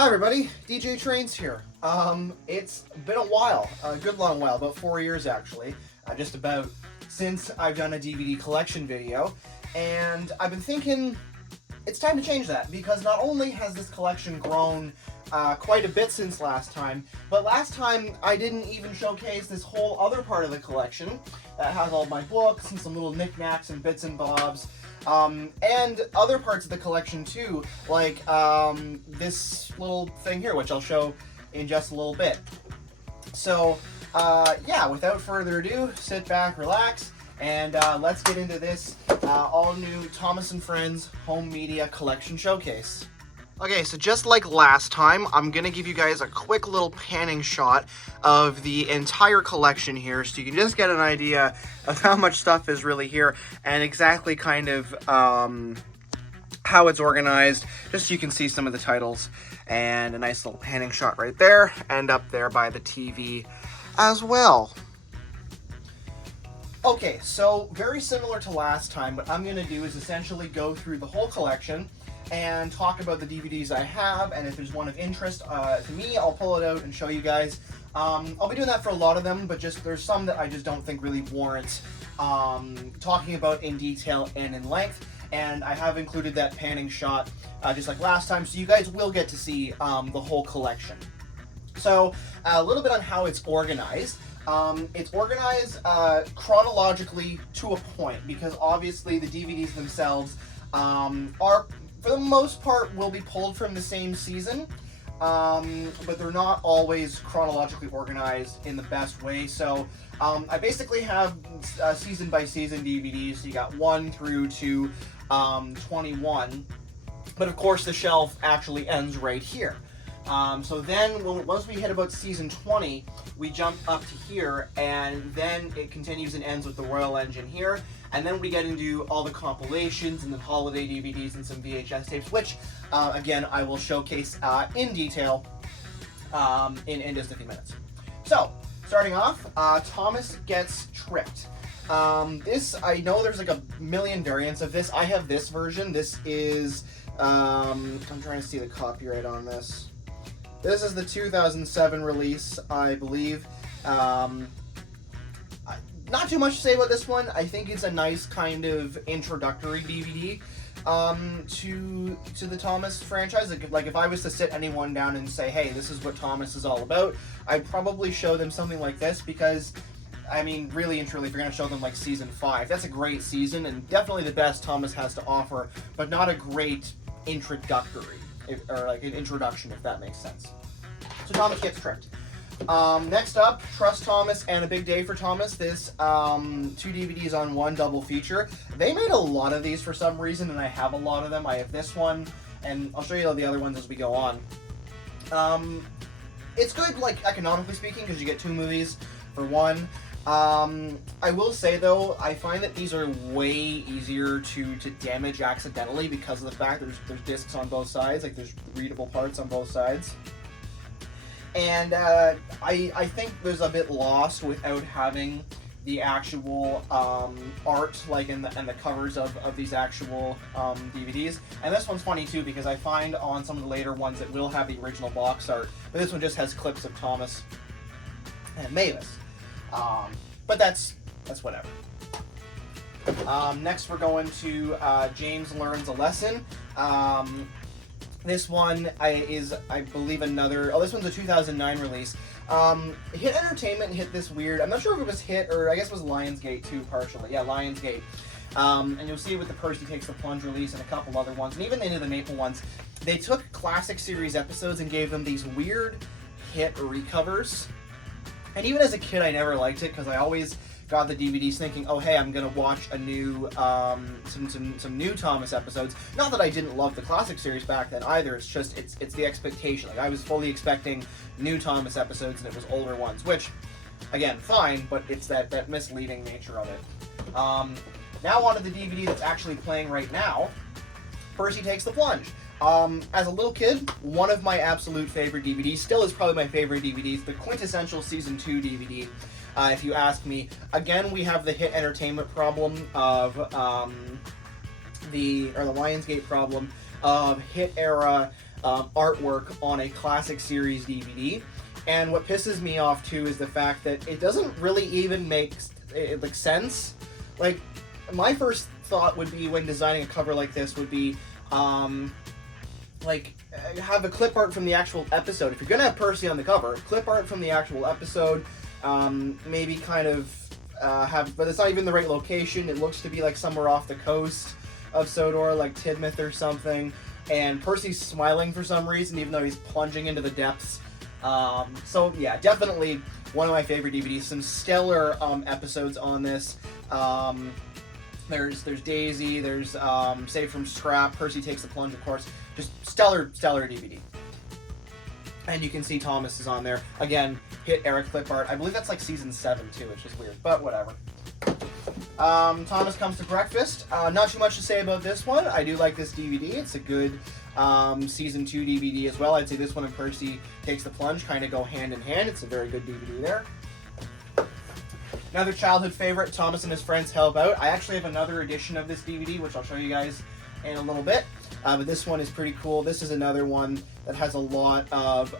Hi everybody, DJ Trains here. It's been a while, a good long while, about 4 years actually, just about, since I've done a DVD collection video, and I've been thinking it's time to change that, because not only has this collection grown quite a bit since last time, but last time I didn't even showcase this whole other part of the collection that has all my books and some little knickknacks and bits and bobs. And other parts of the collection too, like this little thing here, which I'll show in just a little bit. So, yeah, without further ado, sit back, relax, and let's get into this all-new Thomas & Friends Home Media Collection Showcase. Okay, so just like last time, I'm going to give you guys a quick little panning shot of the entire collection here, so you can just get an idea of how much stuff is really here, and exactly kind of how it's organized, just so you can see some of the titles, and a nice little panning shot right there, and up there by the TV as well. Okay, so very similar to last time, what I'm going to do is essentially go through the whole collection, and talk about the DVDs I have, and if there's one of interest to me, I'll pull it out and show you guys. I'll be doing that for a lot of them, but just there's some that I just don't think really warrant talking about in detail and in length, and I have included that panning shot just like last time, so you guys will get to see the whole collection. So a little bit on how it's organized. It's organized chronologically to a point, because obviously the DVDs themselves are, for the most part, will be pulled from the same season, but they're not always chronologically organized in the best way. So I basically have season by season DVDs, so you got 1 through to 21, but of course the shelf actually ends right here. So then, once we hit about season 20, we jump up to here, and then it continues and ends with the Royal Engine here, and then we get into all the compilations, and then holiday DVDs, and some VHS tapes, which, again, I will showcase in detail in just a few minutes. So, starting off, Thomas Gets Tricked. This, I know there's like a million variants of this. I have this version. This is, I'm trying to see the copyright on this. This is the 2007 release, I believe. Not too much to say about this one. I think it's a nice kind of introductory DVD to the Thomas franchise. Like if I was to sit anyone down and say, hey, this is what Thomas is all about, I'd probably show them something like this, because, I mean, really and truly, if you're going to show them like season 5, that's a great season, and definitely the best Thomas has to offer, but not a great introductory, or like an introduction, if that makes sense. So Thomas Gets Tricked. Next up, Trust Thomas and A Big Day for Thomas. This 2 DVDs on 1 double feature. They made a lot of these for some reason, and I have a lot of them. I have this one, and I'll show you all the other ones as we go on. It's good, like, economically speaking, because you get 2 movies for 1. I will say, though, I find that these are way easier to damage accidentally, because of the fact there's discs on both sides, like there's readable parts on both sides. And I think there's a bit lost without having the actual art, like in the covers of these actual DVDs. And this one's funny too, because I find on some of the later ones it will have the original box art, but this one just has clips of Thomas and Mavis. But that's whatever. Next we're going to James Learns a Lesson. This one is, I believe, another... Oh, this one's a 2009 release. Hit Entertainment hit this weird... I'm not sure if it was Hit, or I guess it was Lionsgate, too, partially. Yeah, Lionsgate. And you'll see it with the Percy Takes the Plunge release and a couple other ones, and even into the Maple ones. They took classic series episodes and gave them these weird hit recovers. And even as a kid, I never liked it, because I always got the DVDs thinking, oh hey, I'm gonna watch a new some new Thomas episodes. Not that I didn't love the classic series back then either. It's just it's the expectation. Like I was fully expecting new Thomas episodes, and it was older ones, which again fine, but it's that misleading nature of it. Now on to the DVD that's actually playing right now, Percy Takes the Plunge. As a little kid, one of my absolute favorite DVDs, still is probably my favorite DVDs, the quintessential Season 2 DVD, if you ask me. Again, we have the Hit Entertainment problem of, the Lionsgate problem of Hit era artwork on a classic series DVD. And what pisses me off too is the fact that it doesn't really even make like sense. Like, my first thought would be when designing a cover like this would be like have a clip art from the actual episode. If you're gonna have Percy on the cover, clip art from the actual episode. Maybe kind of have, but it's not even the right location. It looks to be like somewhere off the coast of Sodor, like Tidmouth or something. And Percy's smiling for some reason, even though he's plunging into the depths. So yeah, definitely one of my favorite DVDs. Some stellar episodes on this. There's Daisy. There's Saved from Scrap. Percy Takes the Plunge, of course. Just stellar DVD. And you can see Thomas is on there. Again, hit Eric clip art. I believe that's like season 7 too, which is weird, but whatever. Thomas Comes to Breakfast. Not too much to say about this one. I do like this DVD. It's a good season 2 DVD as well. I'd say this one and Percy Takes the Plunge kind of go hand in hand. It's a very good DVD there. Another childhood favorite, Thomas and His Friends Help Out. I actually have another edition of this DVD, which I'll show you guys in a little bit. But this one is pretty cool. This is another one that has a lot of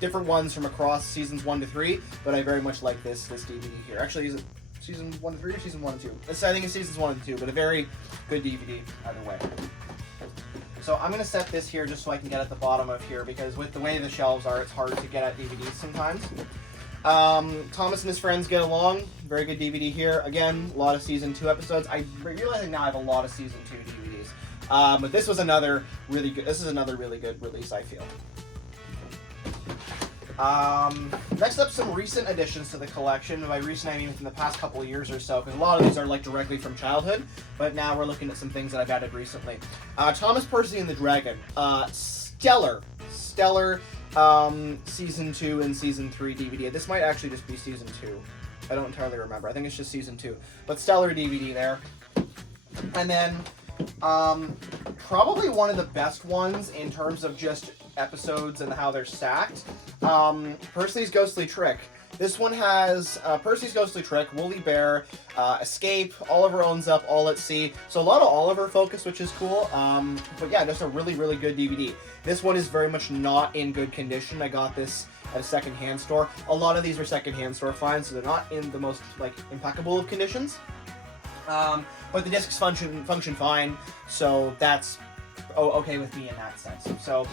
different ones from across seasons 1 to 3, but I very much like this DVD here. Actually, is it season 1 to 3 or season 1 and 2? I think it's seasons 1 and 2, but a very good DVD either way. So I'm going to set this here just so I can get at the bottom of here, because with the way the shelves are, it's hard to get at DVDs sometimes. Thomas and His Friends Get Along. Very good DVD here. Again, a lot of season 2 episodes. I realize now I have a lot of season 2 DVDs. But this was another really good. This is another really good release, I feel. Next up, some recent additions to the collection. By recent, I mean within the past couple of years or so, because a lot of these are like directly from childhood. But now we're looking at some things that I've added recently. Thomas Percy and the Dragon. Stellar season 2 and season 3 DVD. This might actually just be season 2. I don't entirely remember. I think it's just season 2. But stellar DVD there. And then probably one of the best ones in terms of just episodes and how they're stacked. Percy's Ghostly Trick. This one has Percy's Ghostly Trick, Woolly Bear, Escape, Oliver Owns Up, All at Sea. So a lot of Oliver focus, which is cool. But yeah, just a really good DVD. This one is very much not in good condition. I got this at a secondhand store. A lot of these are secondhand store finds, so they're not in the most like impeccable of conditions. But the discs function fine, so that's okay with me in that sense. So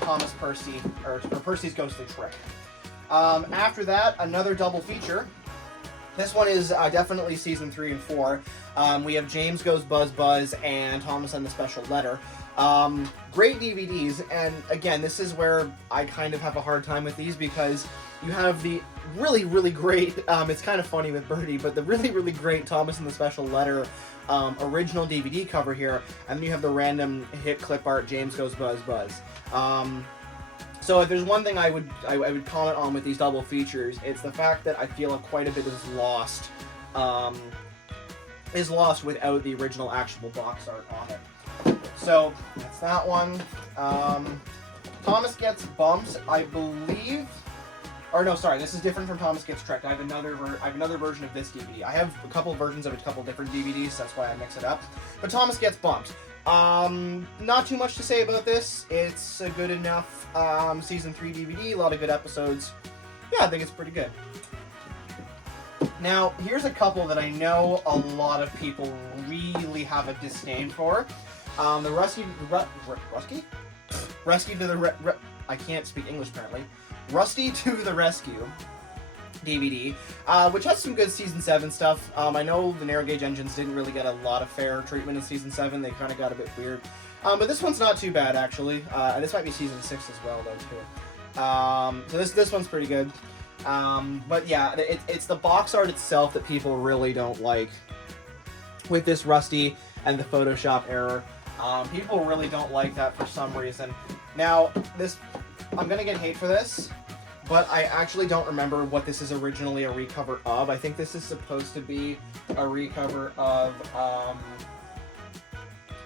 Thomas Percy, or Percy's Ghostly Trick. After that, another double feature. This one is definitely season 3 and 4. We have James Goes Buzz Buzz and Thomas and the Special Letter. Great DVDs, and again, this is where I kind of have a hard time with these, because you have the really great, it's kind of funny with Birdie, but the really great Thomas and the Special Letter original DVD cover here, and then you have the random hit clip art James Goes Buzz Buzz. So if there's one thing I would comment on with these double features, it's the fact that I feel quite a bit is lost without the original actual box art on it. So that's that one. Thomas Gets Bumped, I believe. Or no, sorry, this is different from Thomas Gets Trekked. I have another version of this DVD. I have a couple versions of a couple different DVDs, so that's why I mix it up. But Thomas Gets Bumped. Not too much to say about this. It's a good enough season 3 DVD, a lot of good episodes. Yeah, I think it's pretty good. Now, here's a couple that I know a lot of people really have a disdain for. The Rescue to the I can't speak English apparently. Rusty to the Rescue DVD, which has some good season 7 stuff. I know the narrow gauge engines didn't really get a lot of fair treatment in season 7. They kind of got a bit weird. But this one's not too bad actually. This might be season 6 as well though too. So this one's pretty good. But yeah, it's the box art itself that people really don't like with this Rusty and the Photoshop error. People really don't like that for some reason. Now, I'm gonna get hate for this, but I actually don't remember what this is originally a recover of. I think this is supposed to be a recover of,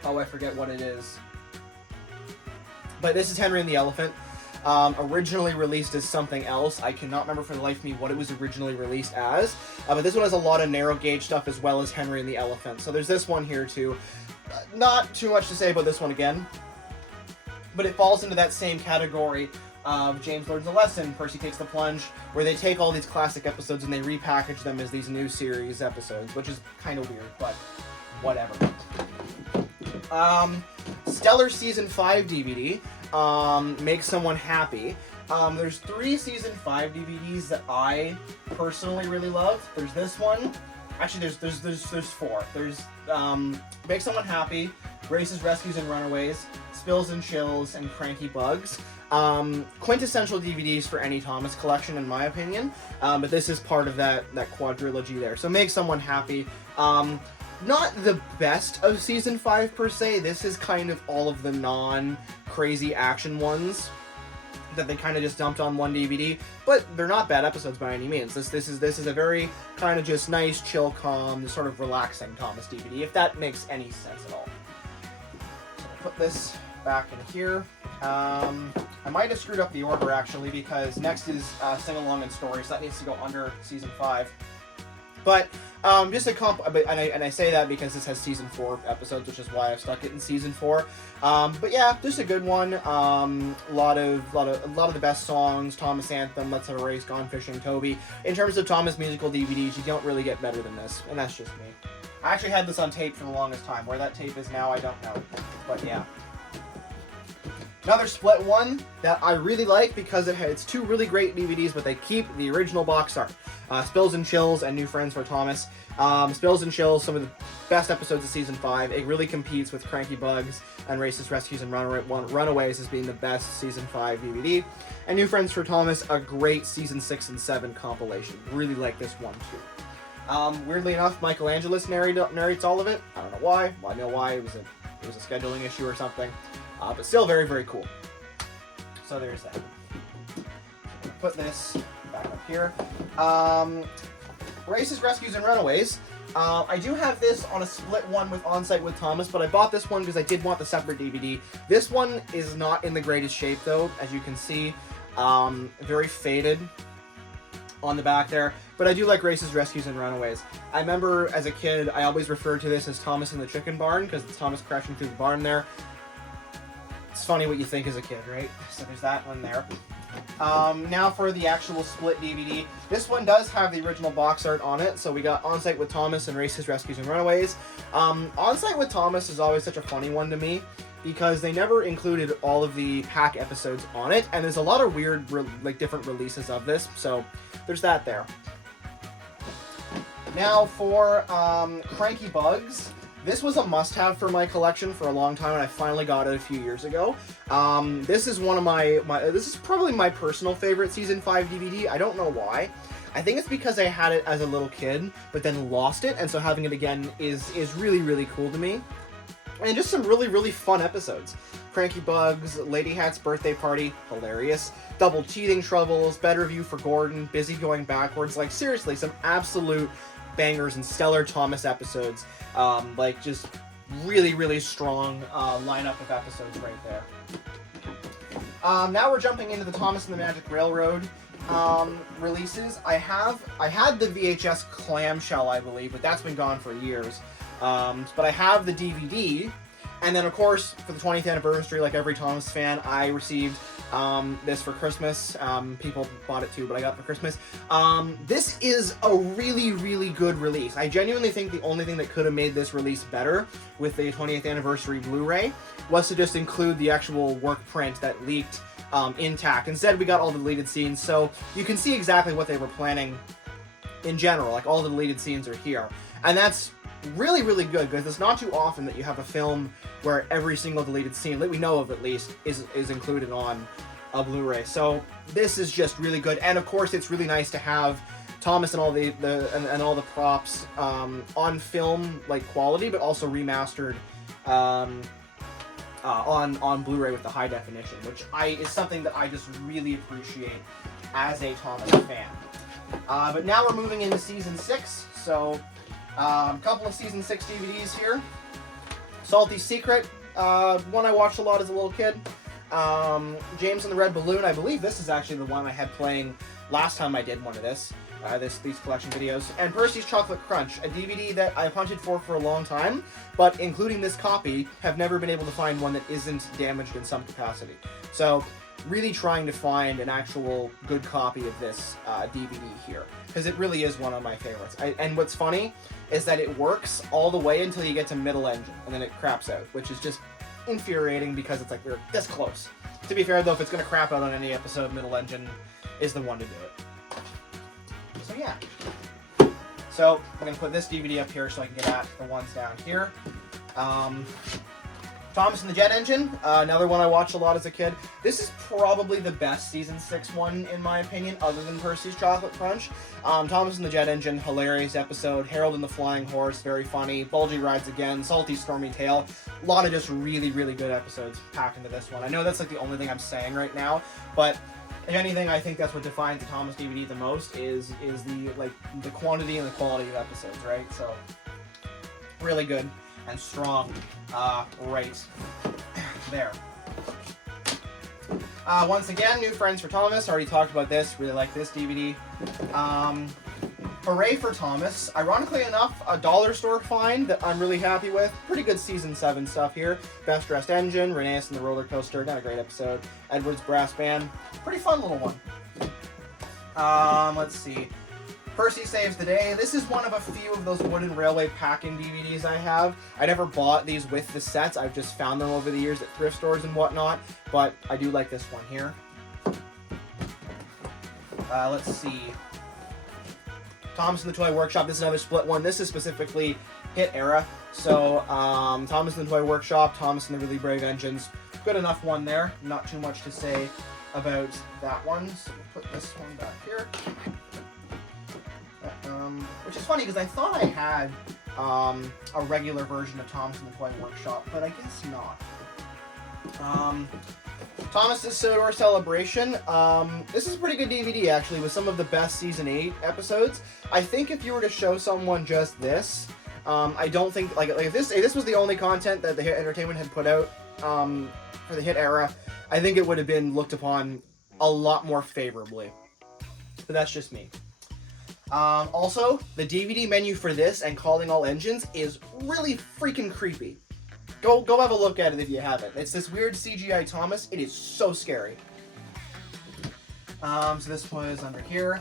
oh, I forget what it is. But this is Henry and the Elephant. Originally released as something else. I cannot remember for the life of me what it was originally released as. But this one has a lot of narrow gauge stuff as well as Henry and the Elephant. So there's this one here too. Not too much to say about this one again. but it falls into that same category of James Learns a Lesson, Percy Takes the Plunge, where they take all these classic episodes and they repackage them as these new series episodes, which is kind of weird, but whatever. Stellar Season 5 DVD, Make Someone Happy. There's 3 Season 5 DVDs that I personally really love. There's this one. Actually, there's 4. There's Make Someone Happy, Races, Rescues, and Runaways, Spills and Chills, and Cranky Bugs. Quintessential DVDs for any Thomas collection, in my opinion. But this is part of that quadrilogy there. So Make Someone Happy. Not the best of Season 5 per se. This is kind of all of the non-crazy action ones that they kind of just dumped on one DVD, but they're not bad episodes by any means. This is a very kind of just nice, chill, calm, sort of relaxing Thomas DVD, if that makes any sense at all. So I'll put this back in here. I might have screwed up the order actually, because next is Sing Along and Stories. That needs to go under Season 5. But just a and I say that because this has Season 4 episodes, which is why I've stuck it in Season 4. But yeah, just a good one. A lot of the best songs. Thomas Anthem, Let's Have a Race, Gone Fishing, Toby. In terms of Thomas musical DVDs, you don't really get better than this, and that's just me. I actually had this on tape for the longest time. Where that tape is now, I don't know. But yeah. Another split one that I really like because it's 2 really great DVDs, but they keep the original box art. Spills and Chills and New Friends for Thomas. Spills and Chills, some of the best episodes of Season 5. It really competes with Cranky Bugs and Races, Rescues, and Runaways as being the best Season 5 DVD. And New Friends for Thomas, a great Season 6 and 7 compilation. Really like this one, too. Weirdly enough, Michael Angelis narrates all of it. I don't know why. Well, I know why. It was a scheduling issue or something. But still very, very cool. So there's that. Put this back up here. Races, Rescues, and Runaways. I do have this on a split one with On-Site with Thomas, but I bought this one because I did want the separate DVD. This one is not in the greatest shape, though, as you can see. Very faded on the back there. But I do like Races, Rescues, and Runaways. I remember as a kid, I always referred to this as Thomas in the Chicken Barn, because it's Thomas crashing through the barn there. It's funny what you think as a kid, right? So there's that one there. Now for the actual split DVD. This one does have the original box art on it. So we got On-Site with Thomas and Races, Rescues, and Runaways. On-Site with Thomas is always such a funny one to me because they never included all of the pack episodes on it. And there's a lot of weird, different releases of this. So there's that there. Now for Cranky Bugs. This was a must-have for my collection for a long time, and I finally got it a few years ago. This is one of this is probably my personal favorite Season 5 DVD. I don't know why. I think it's because I had it as a little kid, but then lost it, and so having it again is really, really cool to me. And just some really, really fun episodes. Cranky Bugs, Lady Hat's Birthday Party, hilarious. Double Cheating Troubles, Better View for Gordon, Busy Going Backwards. Like, seriously, some absolute bangers and stellar Thomas episodes. Just really, really strong lineup of episodes right there. Now we're jumping into the Thomas and the Magic Railroad releases. I had the VHS clamshell, I believe, but that's been gone for years. But I have the DVD, and then of course for the 20th anniversary, like every Thomas fan, I received this for Christmas. People bought it too, but I got it for Christmas. This is a really, really good release. I genuinely think the only thing that could have made this release better with the 20th anniversary Blu-ray was to just include the actual work print that leaked intact. Instead, we got all the deleted scenes, so you can see exactly what they were planning in general. Like, all the deleted scenes are here. And that's really, really good, because it's not too often that you have a film where every single deleted scene, that we know of at least, is included on a Blu-ray. So this is just really good, and of course it's really nice to have Thomas and all the all the props on film like quality, but also remastered on Blu-ray with the high definition, which is something that I just really appreciate as a Thomas fan. But now we're moving into Season 6, so a couple of Season 6 DVDs here. Salty Secret, one I watched a lot as a little kid. James and the Red Balloon, I believe this is actually the one I had playing last time I did one of this. these collection videos. And Percy's Chocolate Crunch, a DVD that I've hunted for a long time, but including this copy, have never been able to find one that isn't damaged in some capacity. So, really trying to find an actual good copy of this DVD here, because it really is one of my favorites. And what's funny is that it works all the way until you get to middle engine, and then it craps out, which is just infuriating because it's like we're this close. To be fair though, if it's going to crap out on any episode, middle engine is the one to do it. So yeah. So I'm going to put this DVD up here so I can get at the ones down here. Thomas and the Jet Engine, another one I watched a lot as a kid. This is probably the best Season 6 one, in my opinion, other than Percy's Chocolate Crunch. Thomas and the Jet Engine, hilarious episode. Harold and the Flying Horse, very funny. Bulgy Rides Again, Salty Stormy Tale. A lot of just really, really good episodes packed into this one. I know that's like the only thing I'm saying right now, but if anything, I think that's what defines the Thomas DVD the most is the quantity and the quality of episodes, right? So, really good and strong right there. Once again, new friends for Thomas. Already talked about this. Really like this DVD. Hooray for Thomas. Ironically enough, a dollar store find that I'm really happy with. Pretty good Season 7 stuff here. Best Dressed Engine, Reneus and the Roller Coaster. Not a great episode. Edward's Brass Band. Pretty fun little one. Let's see. Percy Saves the Day. This is one of a few of those wooden railway packing DVDs I have. I never bought these with the sets. I've just found them over the years at thrift stores and whatnot. But I do like this one here. Let's see. Thomas and the Toy Workshop. This is another split one. This is specifically Hit Era. So, Thomas and the Toy Workshop, Thomas and the Really Brave Engines. Good enough one there. Not too much to say about that one. So we'll put this one back here. Which is funny because I thought I had a regular version of Thomas and the Toy Workshop, but I guess not. Thomas's Silver Celebration. This is a pretty good DVD actually, with some of the best Season 8 episodes. I think if you were to show someone just this, I don't think like if this was the only content that the Hit Entertainment had put out for the Hit era, I think it would have been looked upon a lot more favorably. But that's just me. Also, the DVD menu for this and Calling All Engines is really freaking creepy. Go have a look at it if you haven't. It's this weird CGI Thomas. It is so scary. So this was under here.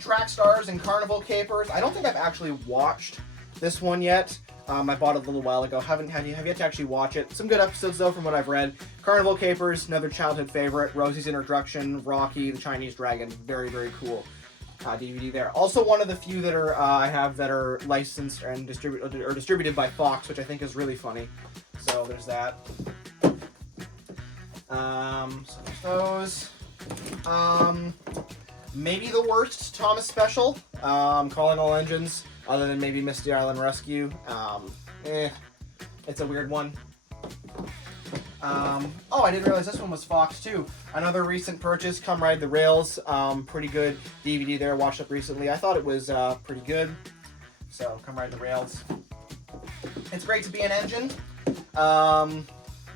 Track Stars and Carnival Capers. I don't think I've actually watched this one yet. I bought it a little while ago. Have yet to actually watch it. Some good episodes though from what I've read. Carnival Capers, another childhood favorite. Rosie's Introduction, Rocky, the Chinese Dragon. Very, very cool. DVD there. Also one of the few that are I have that are licensed and distributed by Fox, which I think is really funny. So there's that. So there's those. Maybe the worst Thomas special. Calling All Engines, other than maybe Misty Island Rescue. It's a weird one. Oh, I didn't realize this one was Fox too. Another recent purchase, Come Ride the Rails. Pretty good DVD there, watched up recently. I thought it was pretty good. So, Come Ride the Rails. It's Great to Be an Engine.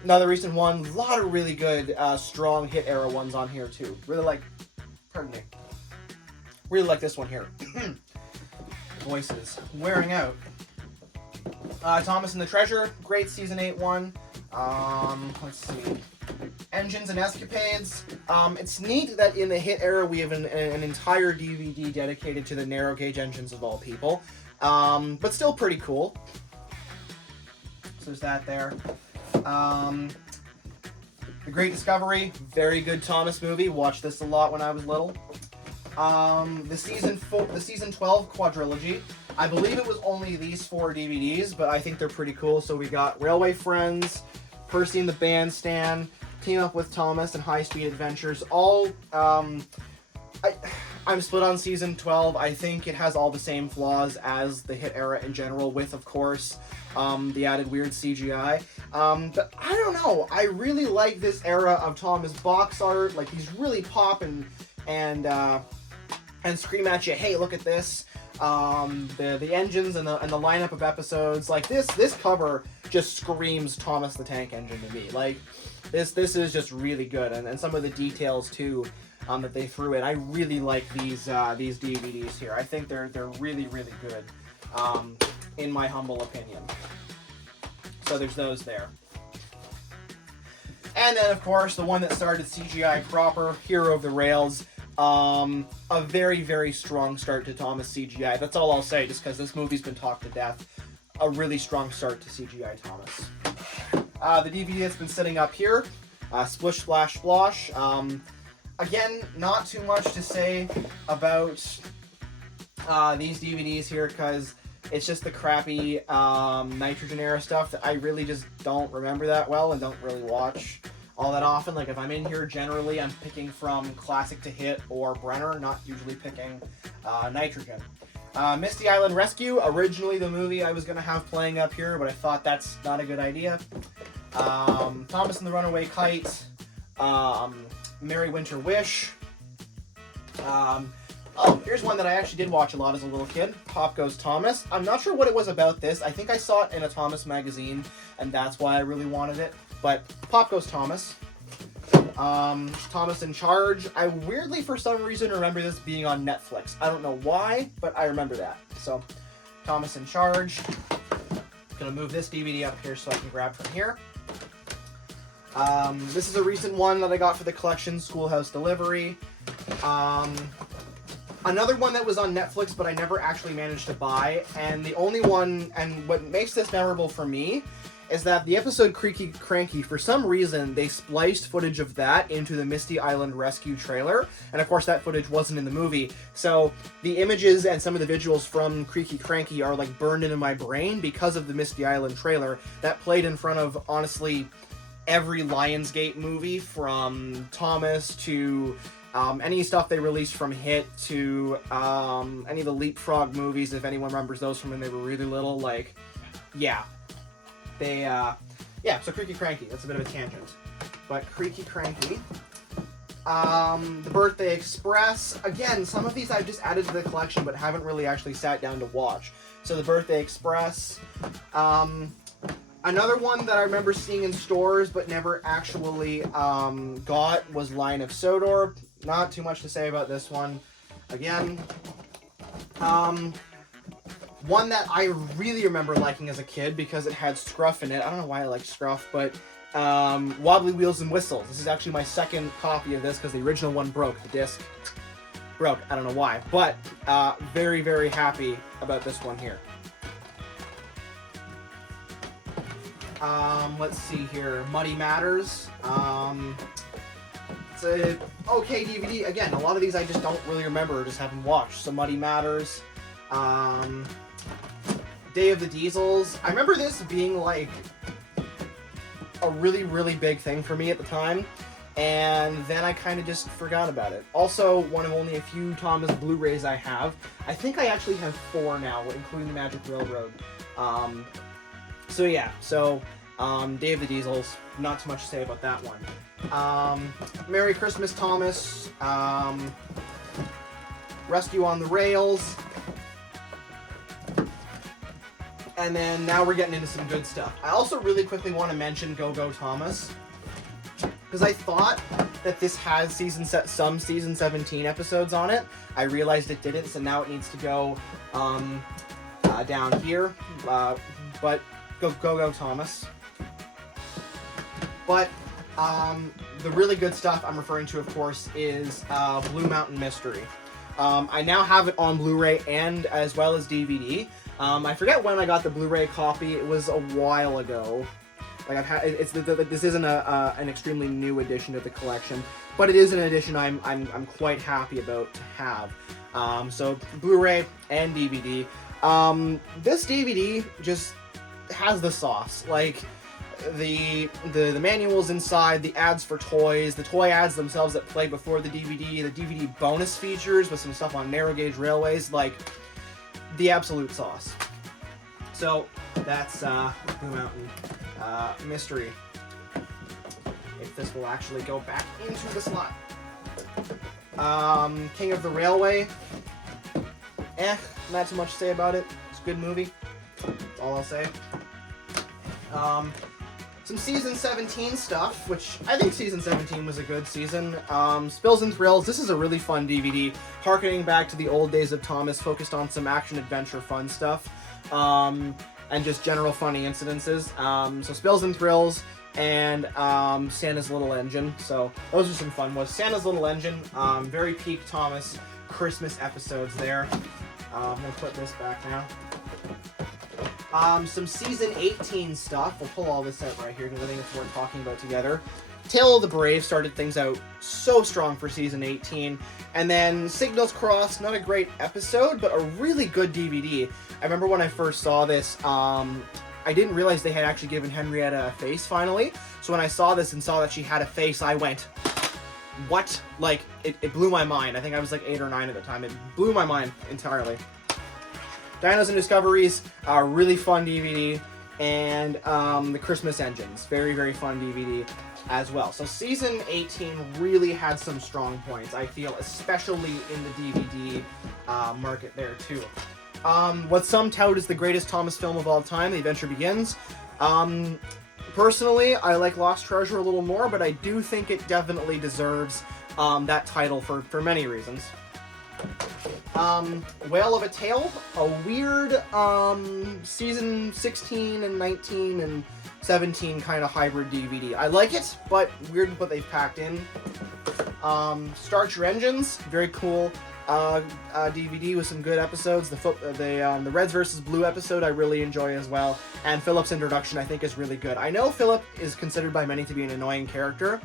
Another recent one. A lot of really good, strong Hit era ones on here too. Really like, pardon me. Really like this one here. Voices wearing out. Thomas and the Treasure, great Season 8 one. Let's see. Engines and Escapades. It's neat that in the Hit era we have an entire DVD dedicated to the narrow gauge engines of all people. But still pretty cool. So there's that there. The Great Discovery, very good Thomas movie. Watched this a lot when I was little. The season 12 quadrilogy. I believe it was only these 4 DVDs, but I think they're pretty cool. So we got Railway Friends, Percy and the Bandstand, Team Up with Thomas, and High Speed Adventures. All, I'm split on season 12. I think it has all the same flaws as the Hit era in general, with, of course, the added weird CGI. But I don't know. I really like this era of Thomas box art. Like, he's really popping and scream at you, hey, look at this. The engines and the lineup of episodes, like this cover just screams Thomas the Tank Engine to me. Like this is just really good, and some of the details too that they threw in. I really like these DVDs here. I think they're really, really good, in my humble opinion. So there's those there. And then, of course, the one that started CGI proper, Hero of the Rails. A very, very strong start to Thomas CGI. That's all I'll say, just because this movie's been talked to death. A really strong start to CGI Thomas. The DVD that's been sitting up here, Splish Splash Splosh. Again, not too much to say about these DVDs here, because it's just the crappy Nitrogen era stuff that I really just don't remember that well and don't really watch all that often. Like, if I'm in here, generally I'm picking from Classic to Hit or Brenner, not usually picking Nitrogen. Misty Island Rescue, originally the movie I was going to have playing up here, but I thought that's not a good idea. Thomas and the Runaway Kite, Merry Winter Wish. Oh, here's one that I actually did watch a lot as a little kid, Pop Goes Thomas. I'm not sure what it was about this. I think I saw it in a Thomas magazine, and that's why I really wanted it. But Pop Goes Thomas. Thomas in Charge. I weirdly, for some reason, remember this being on Netflix. I don't know why, but I remember that. So, Thomas in Charge. Gonna move this DVD up here so I can grab from here. This is a recent one that I got for the collection, Schoolhouse Delivery. Another one that was on Netflix, but I never actually managed to buy. And the only one, and what makes this memorable for me, is that the episode Creaky Cranky, for some reason, they spliced footage of that into the Misty Island Rescue trailer. And of course, that footage wasn't in the movie. So the images and some of the visuals from Creaky Cranky are like burned into my brain because of the Misty Island trailer that played in front of, honestly, every Lionsgate movie, from Thomas to any stuff they released from Hit to any of the Leapfrog movies, if anyone remembers those from when they were really little. Like, yeah. They, yeah, so Creaky Cranky, that's a bit of a tangent. But Creaky Cranky. The Birthday Express. Again, some of these I've just added to the collection, but haven't really actually sat down to watch. So The Birthday Express. Another one that I remember seeing in stores, but never actually got, was Line of Sodor. Not too much to say about this one. Again, one that I really remember liking as a kid because it had Scruff in it. I don't know why I like Scruff, but Wobbly Wheels and Whistles. This is actually my second copy of this because the original one broke. The disc broke. I don't know why, but very, very happy about this one here. Let's see here. Muddy Matters. It's a okay DVD. Again, a lot of these I just don't really remember or just haven't watched. So Muddy Matters. Day of the Diesels. I remember this being like a really, really big thing for me at the time, and then I kind of just forgot about it. Also, one of only a few Thomas Blu-rays I have. I think I actually have 4 now, including the Magic Railroad. So yeah, so Day of the Diesels, not too much to say about that one. Merry Christmas, Thomas. Rescue on the Rails. And then now we're getting into some good stuff. I also really quickly want to mention Go Go Thomas, because I thought that this has some season 17 episodes on it. I realized it didn't, so now it needs to go down here. But Go Thomas. But the really good stuff I'm referring to, of course, is Blue Mountain Mystery. I now have it on Blu-ray and as well as DVD. I forget when I got the Blu-ray copy. It was a while ago. Like, I've had this isn't an extremely new addition to the collection, but it is an addition I'm quite happy about to have. So Blu-ray and DVD. This DVD just has the sauce. Like, the manuals inside, the ads for toys, the toy ads themselves that play before the DVD bonus features with some stuff on narrow gauge railways, like the absolute sauce. So that's Blue Mountain Mystery. If this will actually go back into the slot. King of the Railway. Not too much to say about it. It's a good movie. That's all I'll say. some season 17 stuff, which I think season 17 was a good season. Spills and Thrills. This is a really fun DVD, harkening back to the old days of Thomas, focused on some action, adventure, fun stuff, and just general funny incidences. So Spills and Thrills and Santa's Little Engine. So those are some fun ones. Santa's Little Engine, very peak Thomas Christmas episodes there. I'm going to put this back now. Some season 18 stuff. We'll pull all this out right here because I think it's worth talking about together. Tale of the Brave started things out so strong for season 18. And then Signals Crossed, not a great episode, but a really good DVD. I remember when I first saw this, I didn't realize they had actually given Henrietta a face finally. So when I saw this and saw that she had a face, I went, what? Like, it blew my mind. I think I was like 8 or 9 at the time. It blew my mind entirely. Dinos and Discoveries, a really fun DVD, and The Christmas Engines, very, very fun DVD as well. So season 18 really had some strong points, I feel, especially in the DVD market there too. What some tout is the greatest Thomas film of all time, The Adventure Begins. Personally, I like Lost Treasure a little more, but I do think it definitely deserves that title for many reasons. Whale of a Tale, a weird season 16 and 19 and 17 kind of hybrid DVD. I like it, but weird what they've packed in. Start Your Engines, very cool DVD with some good episodes. The Reds versus Blue episode I really enjoy as well, and Philip's introduction I think is really good. I know Philip is considered by many to be an annoying character,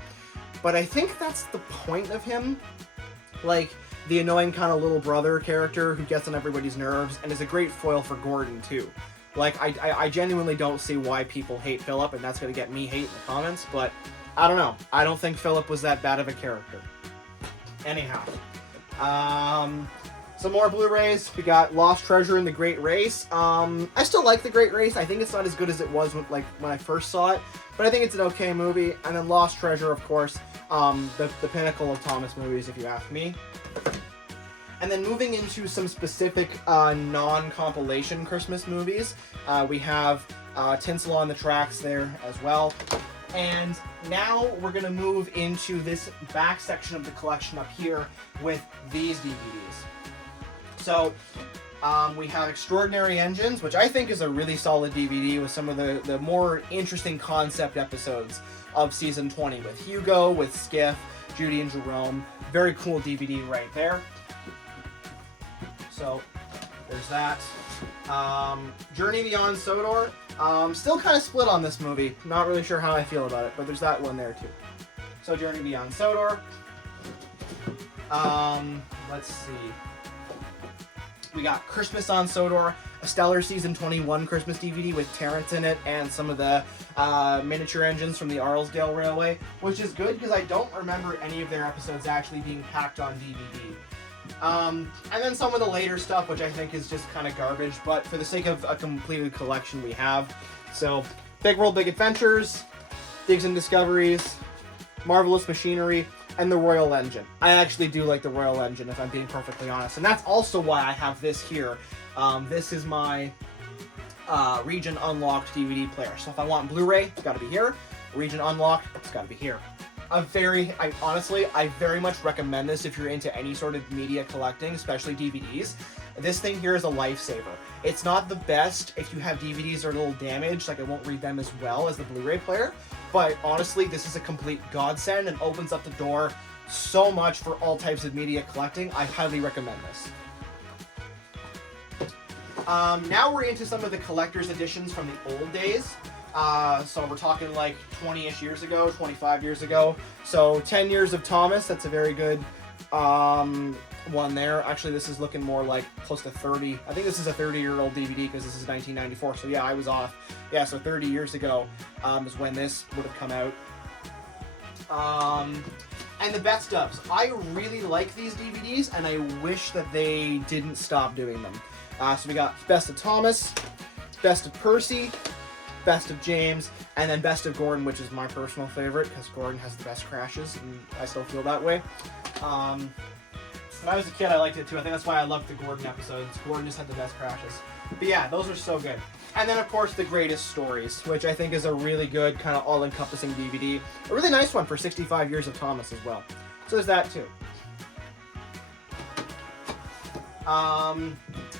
but I think that's the point of him. Like, the annoying kind of little brother character who gets on everybody's nerves and is a great foil for Gordon too. Like, I genuinely don't see why people hate Philip, and that's going to get me hate in the comments, but I don't know. I don't think Philip was that bad of a character. Anyhow. Some more Blu-rays. We got Lost Treasure and The Great Race. I still like The Great Race. I think it's not as good as it was when I first saw it, but I think it's an okay movie. And then Lost Treasure, of course, the pinnacle of Thomas movies, if you ask me. And then moving into some specific non-compilation Christmas movies, we have Tinsel on the Tracks there as well. And now we're going to move into this back section of the collection up here with these DVDs. So we have Extraordinary Engines, which I think is a really solid DVD with some of the more interesting concept episodes of season 20 with Hugo, with Skiff, Judy and Jerome. Very cool DVD right there. So there's that. Journey Beyond Sodor. Still kind of split on this movie. Not really sure how I feel about it, but there's that one there too. So Journey Beyond Sodor. Let's see. We got Christmas on Sodor, a stellar season 21 Christmas DVD with Terrence in it and some of the miniature engines from the Arlesdale Railway, which is good because I don't remember any of their episodes actually being packed on DVD. And then some of the later stuff, which I think is just kind of garbage, but for the sake of a completed collection we have. So, Big World, Big Adventures, Digs and Discoveries, Marvelous Machinery, and the Royal Engine. I actually do like the Royal Engine, if I'm being perfectly honest, and that's also why I have this here. This is my Region Unlocked DVD player. So if I want Blu-ray, it's got to be here. Region Unlocked, it's got to be here. Honestly, I very much recommend this if you're into any sort of media collecting, especially DVDs. This thing here is a lifesaver. It's not the best if you have DVDs that are a little damaged, like I won't read them as well as the Blu-ray player, but honestly, this is a complete godsend and opens up the door so much for all types of media collecting. I highly recommend this. Now we're into some of the collector's editions from the old days. So we're talking like 20-ish years ago, 25 years ago. So 10 Years of Thomas, that's a very good one there. Actually, this is looking more like close to 30. I think this is a 30-year-old DVD because this is 1994. So yeah, I was off. Yeah, so 30 years ago is when this would have come out. And the best ofs. I really like these DVDs, and I wish that they didn't stop doing them. So we got Best of Thomas, Best of Percy, Best of James, and then Best of Gordon, which is my personal favorite because Gordon has the best crashes, and I still feel that way. When I was a kid, I liked it too. I think that's why I loved the Gordon episodes. Gordon just had the best crashes. But yeah, those are so good. And then, of course, The Greatest Stories, which I think is a really good, kind of all-encompassing DVD. A really nice one for 65 Years of Thomas as well. So there's that too.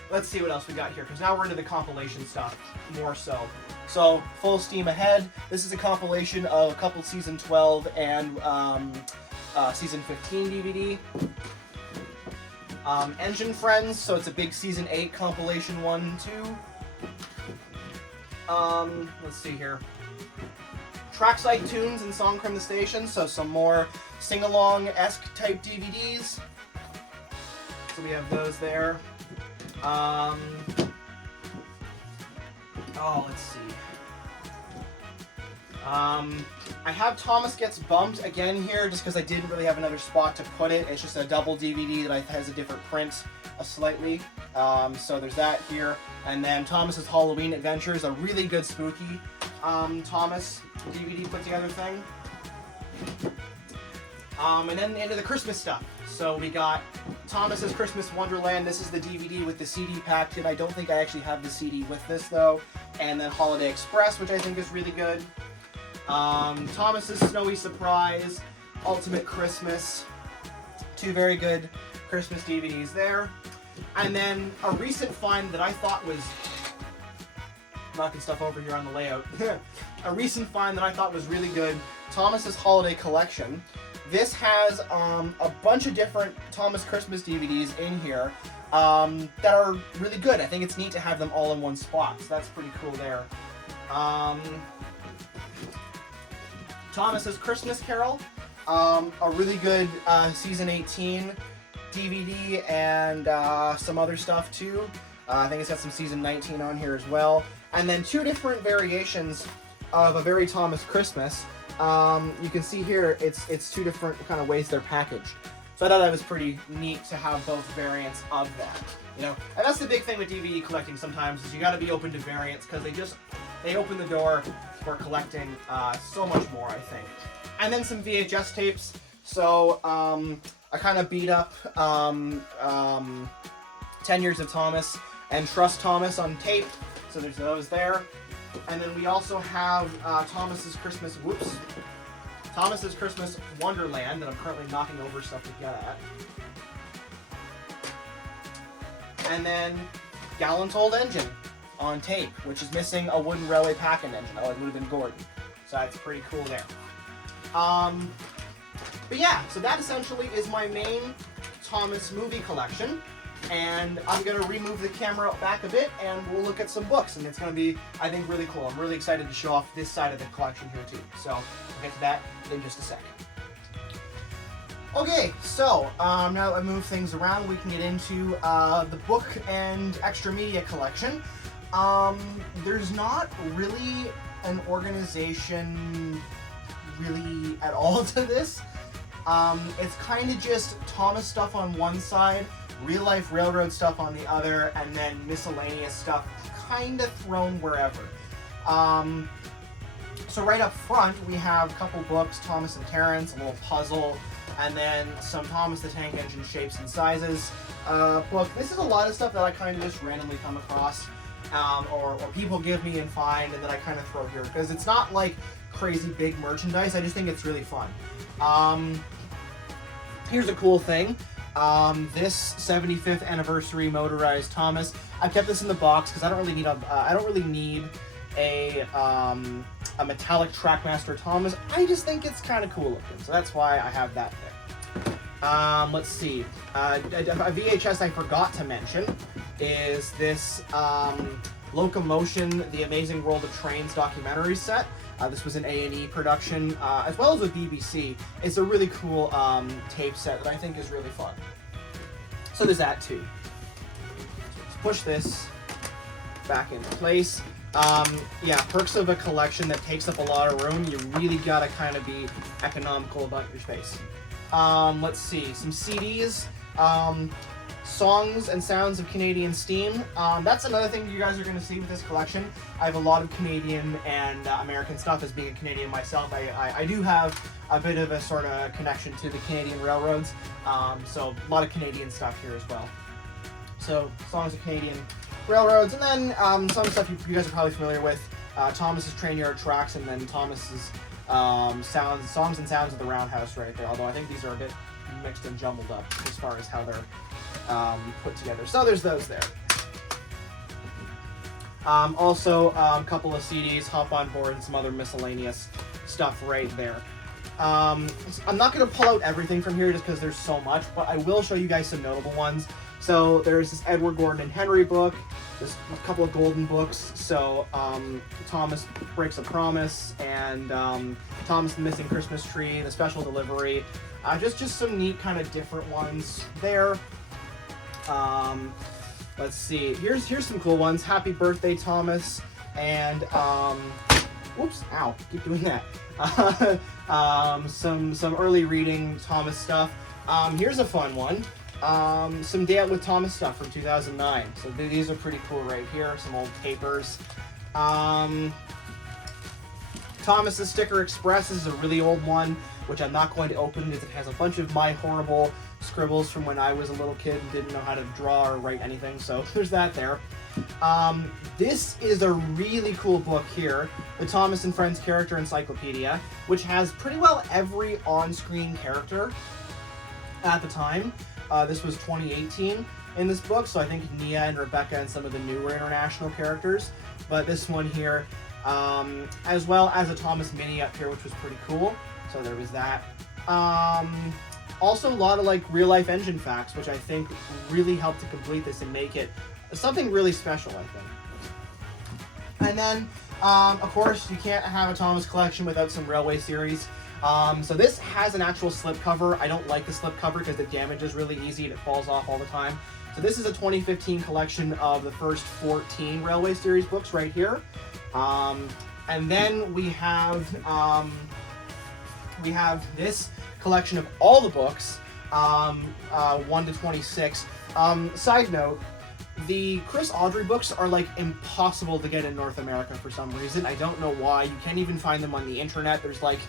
Let's see what else we got here, because now we're into the compilation stuff, more so. So, Full Steam Ahead. This is a compilation of a couple Season 12 and Season 15 DVD. Engine Friends, so it's a big Season 8 compilation one, too. Let's see here. Trackside Tunes and Song from the Station, so some more sing-along-esque type DVDs. So we have those there. Let's see. I have Thomas Gets Bumped again here, just because I didn't really have another spot to put it. It's just a double DVD that has a different print, slightly. So there's that here. And then Thomas's Halloween Adventures, a really good spooky Thomas DVD put together thing. And then into the Christmas stuff. So we got Thomas's Christmas Wonderland. This is the DVD with the CD packed in. I don't think I actually have the CD with this though. And then Holiday Express, which I think is really good. Thomas's Snowy Surprise, Ultimate Christmas. Two very good Christmas DVDs there. And then a recent find that I thought was... knocking stuff over here on the layout. A recent find that I thought was really good. Thomas's Holiday Collection. This has a bunch of different Thomas Christmas DVDs in here that are really good. I think it's neat to have them all in one spot, so that's pretty cool there. Thomas's Christmas Carol, a really good Season 18 DVD and some other stuff too. I think it's got some Season 19 on here as well. And then two different variations of A Very Thomas Christmas. You can see here it's two different kind of ways they're packaged. So I thought that was pretty neat to have both variants of that. You know, and that's the big thing with DVD collecting sometimes, is you got to be open to variants, because they open the door for collecting so much more, I think. And then some VHS tapes. So I kind of beat up 10 Years of Thomas and Trust Thomas on tape. So there's those there. And then we also have Thomas's Christmas Wonderland that I'm currently knocking over stuff to get at. And then Gallant Old Engine on tape, which is missing a wooden railway pack-in engine. Oh, it would have been Gordon. So that's pretty cool there. But yeah, so that essentially is my main Thomas movie collection. And I'm going to remove the camera back a bit, and we'll look at some books, and it's going to be, I think, really cool. I'm really excited to show off this side of the collection here, too. So, we'll get to that in just a second. Okay, so, now that I move things around, we can get into the book and extra media collection. There's not really an organization really at all to this. It's kind of just Thomas stuff on one side, Real Life Railroad stuff on the other, and then miscellaneous stuff kind of thrown wherever. So right up front, we have a couple books, Thomas and Terrence, a little puzzle, and then some Thomas the Tank Engine shapes and sizes book. This is a lot of stuff that I kind of just randomly come across, or people give me and find, and then I kind of throw here, because it's not like crazy big merchandise. I just think it's really fun. Here's a cool thing. This 75th anniversary motorized Thomas. I kept this in the box because I don't really need a metallic Trackmaster Thomas. I just think it's kind of cool looking, so that's why I have that there. Let's see. A VHS I forgot to mention is this Locomotion: The Amazing World of Trains documentary set. This was an A&E production, as well as with BBC. It's a really cool tape set that I think is really fun. So there's that too. So let's push this back into place. Yeah, perks of a collection that takes up a lot of room. You really gotta kind of be economical about your space. Let's see, some CDs. Songs and Sounds of Canadian Steam. That's another thing you guys are going to see with this collection. I have a lot of Canadian and American stuff. As being a Canadian myself, I do have a bit of a sort of connection to the Canadian railroads. So a lot of Canadian stuff here as well. So Songs of Canadian Railroads, and then some stuff you guys are probably familiar with. Thomas's Train Yard Tracks, and then Thomas's Songs and Sounds of the Roundhouse right there. Although I think these are a bit mixed and jumbled up as far as how they're put together. So there's those there. Also, a couple of CDs, Hop On Board, and some other miscellaneous stuff right there. I'm not going to pull out everything from here just because there's so much, but I will show you guys some notable ones. So there's this Edward Gordon and Henry book. There's a couple of golden books. So Thomas Breaks a Promise, and Thomas the Missing Christmas Tree, The Special Delivery. Just some neat kind of different ones there. Let's see. Here's some cool ones. Happy Birthday, Thomas, and whoops, ow, keep doing that. Some early reading Thomas stuff. Here's a fun one. Some Day Out with Thomas stuff from 2009. So these are pretty cool right here. Some old papers. Thomas's Sticker Express is a really old one, which I'm not going to open because it has a bunch of my horrible scribbles from when I was a little kid and didn't know how to draw or write anything. So there's that there. This is a really cool book here, the Thomas and Friends Character Encyclopedia, which has pretty well every on-screen character at the time. This was 2018 in this book, so I think Nia and Rebecca and some of the newer international characters. But this one here, as well as a Thomas mini up here, which was pretty cool. So there was that. Also a lot of like real-life engine facts, which I think really helped to complete this and make it something really special, I think. And then, of course, you can't have a Thomas collection without some Railway series. So this has an actual slipcover. I don't like the slipcover because the damage is really easy and it falls off all the time. So this is a 2015 collection of the first 14 Railway series books right here. And then we have this collection of all the books, 1 to 26. Side note, the Chris Audrey books are like impossible to get in North America for some reason. I don't know why. You can't even find them on the internet. There's like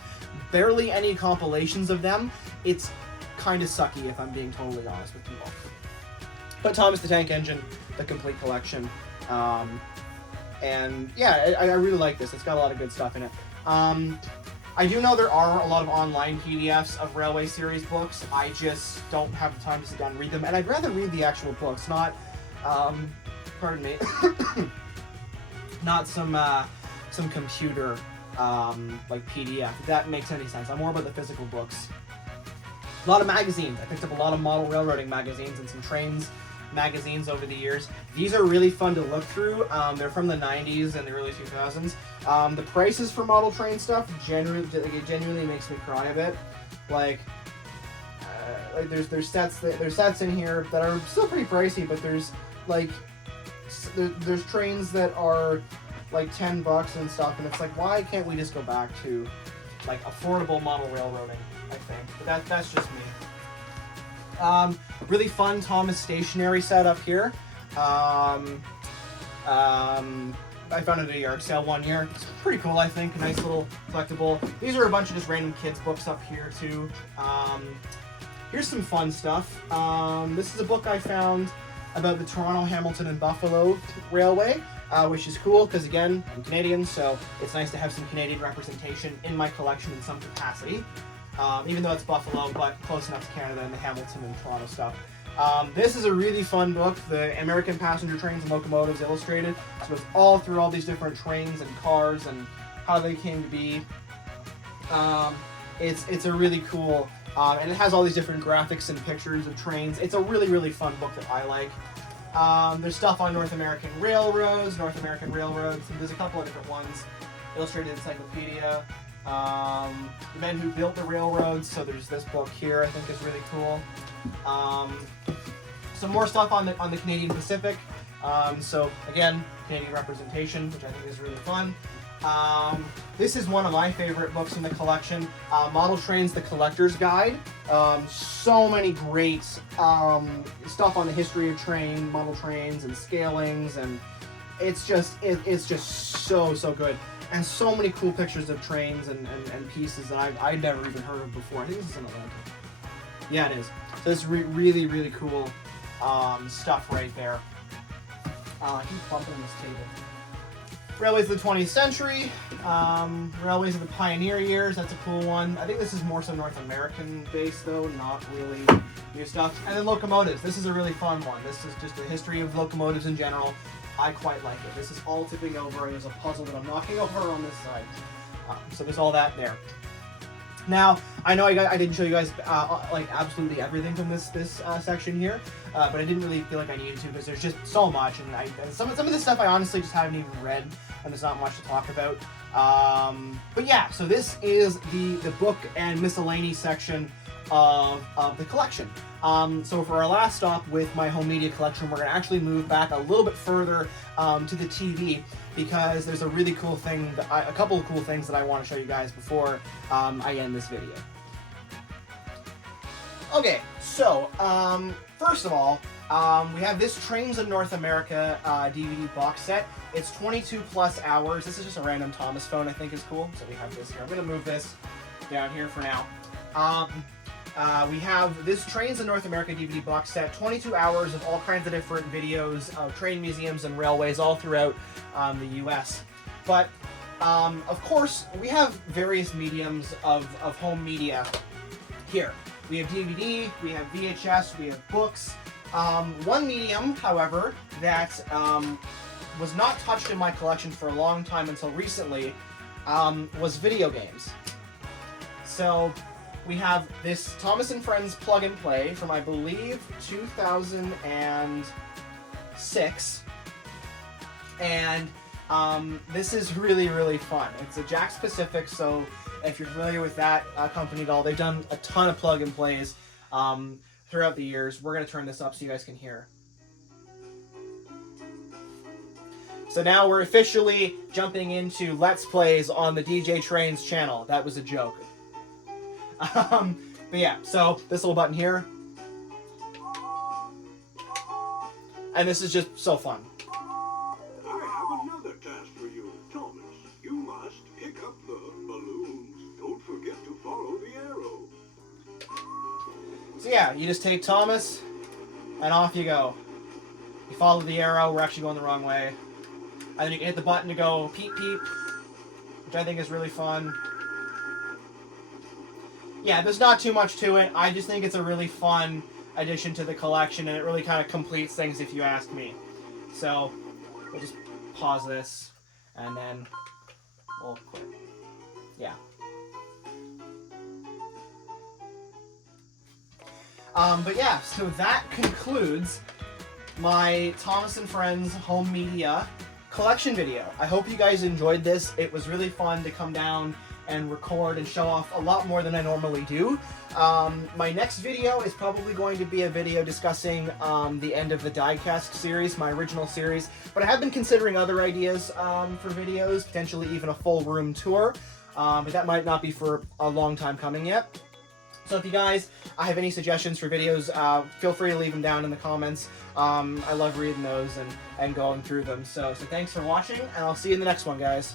barely any compilations of them. It's kind of sucky if I'm being totally honest with you all. But Thomas the Tank Engine, the complete collection. And yeah, I really like this. It's got a lot of good stuff in it. I do know there are a lot of online PDFs of Railway series books. I just don't have the time to sit down and read them. And I'd rather read the actual books, not, pardon me, not some computer, like PDF, if that makes any sense. I'm more about the physical books. A lot of magazines. I picked up a lot of model railroading magazines and some trains magazines over the years. These are really fun to look through. They're from the 90s and the early 2000s. The prices for model train stuff genuinely makes me cry a bit. Like there's sets in here that are still pretty pricey, but there's like there's trains that are like $10 and stuff, and it's like, why can't we just go back to like affordable model railroading? I think, but that's just me. Really fun Thomas stationery set up here. I found it at a yard sale one year. It's pretty cool, I think. A nice little collectible. These are a bunch of just random kids books up here too. Here's some fun stuff. This is a book I found about the Toronto, Hamilton, and Buffalo Railway, which is cool because, again, I'm Canadian, so it's nice to have some Canadian representation in my collection in some capacity. Even though it's Buffalo, but close enough to Canada and the Hamilton and Toronto stuff. This is a really fun book, the American Passenger Trains and Locomotives Illustrated. So it's all through all these different trains and cars and how they came to be. It's a really cool, and it has all these different graphics and pictures of trains. It's a really, really fun book that I like. There's stuff on North American Railroads, and there's a couple of different ones. Illustrated Encyclopedia. The Men Who Built the Railroads, so there's this book here I think is really cool. Some more stuff on the Canadian Pacific. So again, Canadian representation, which I think is really fun. This is one of my favorite books in the collection, Model Trains, The Collector's Guide. So many great stuff on the history of model trains and scalings, and it's just so good. And so many cool pictures of trains and pieces that I'd never even heard of before. I think this is in Atlanta. Yeah, it is. So it's really cool stuff right there. I keep bumping this table. Railways of the 20th century, Railways of the Pioneer years, that's a cool one. I think this is more so North American based though, not really new stuff. And then locomotives, this is a really fun one. This is just a history of locomotives in general. I quite like it. This is all tipping over and there's a puzzle that I'm knocking over on this side. So there's all that there. Now, I know I didn't show you guys like absolutely everything from this section here, but I didn't really feel like I needed to because there's just so much, and some of this stuff I honestly just haven't even read, and there's not much to talk about. But yeah, so this is the book and miscellany section of the collection. So for our last stop with my home media collection, we're going to actually move back a little bit further to the TV, because there's a really cool thing, a couple of cool things that I want to show you guys before I end this video. Okay, so first of all, we have this Trains in North America DVD box set. It's 22 plus hours. This is just a random Thomas phone I think is cool, so we have this here. I'm going to move this down here for now. We have this Trains in North America DVD box set, 22 hours of all kinds of different videos of train museums and railways all throughout the US. But, of course, we have various mediums of home media here. We have DVD, we have VHS, we have books. One medium, however, that was not touched in my collection for a long time until recently was video games. So we have this Thomas & Friends Plug and Play from, I believe, 2006. And this is really fun. It's a Jakks Pacific, so if you're familiar with that company at all, they've done a ton of plug and plays throughout the years. We're going to turn this up so you guys can hear. So now we're officially jumping into Let's Plays on the DJ Trains channel. That was a joke. But yeah, so this little button here. And this is just so fun. I have another task for you, Thomas. You must pick up the balloons. Don't forget to follow the arrow. So yeah, you just take Thomas, and off you go. You follow the arrow, we're actually going the wrong way. And then you can hit the button to go peep peep, which I think is really fun. Yeah, there's not too much to it. I just think it's a really fun addition to the collection, and it really kind of completes things if you ask me. So, we'll just pause this, and then we'll quit. Yeah. But yeah, so that concludes my Thomas & Friends home media collection video. I hope you guys enjoyed this. It was really fun to come down and record and show off a lot more than I normally do. My next video is probably going to be a video discussing the end of the diecast series, my original series, but I have been considering other ideas for videos, potentially even a full room tour, but that might not be for a long time coming yet. So if you guys have any suggestions for videos, feel free to leave them down in the comments. I love reading those and going through them. So thanks for watching, and I'll see you in the next one, guys.